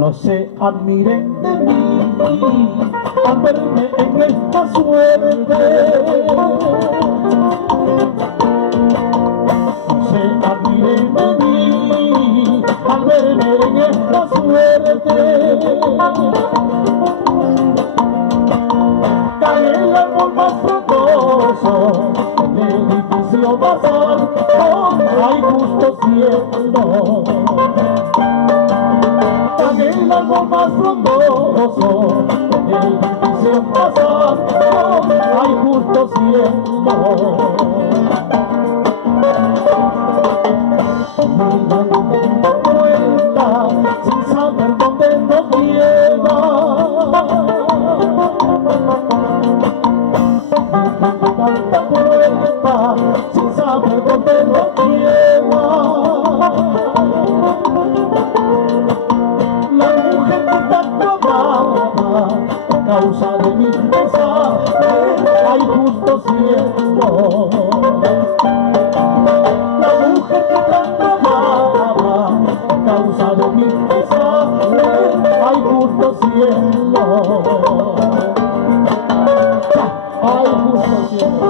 no se admiren de mí al verme en esta suerte. No se admiren de mí al verme en esta suerte. Cae el árbol más frondoso del edificio basal, donde hay justo cielo. Cae el árbol más frondoso del edificio basal, donde hay justo cielo. Dando vuelta sin saber dónde nos lleva. Tanta vuelta sin saber dónde nos lleva. La mujer que tanto amaba a causa de mi pesar, hay justo cielo. La mujer que tanto amaba a causa de mi pesar, hay justo cielo. Hay justo cielo.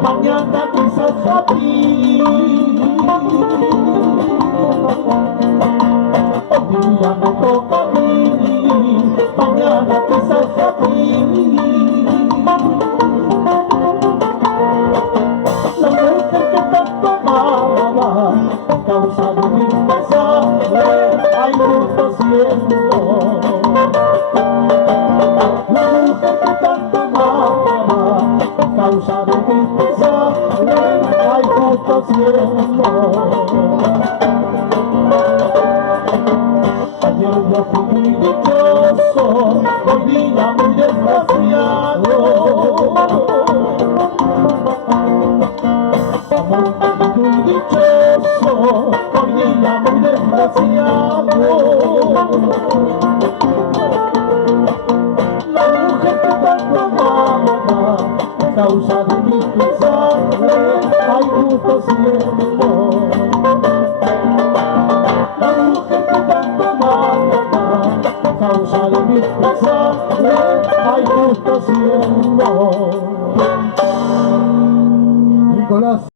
Mañana quizás a ti, un día me toca a mí, mañana quizás a ti. La mujer que tanto amaba a causa de mi pesar, hay justo cielo. La mujer que tanto amaba a causa de mi pesar, hay justo cielo. Ayer yo fui muy dichoso, hoy día muy desgraciado. Muy dichoso, hoy día muy desgraciado. La mujer que tanto amaba a causa de mi pesar, hay justo cielo. La mujer que tanto amaba a causa de mi pesar, hay justo cielo. Nicolás.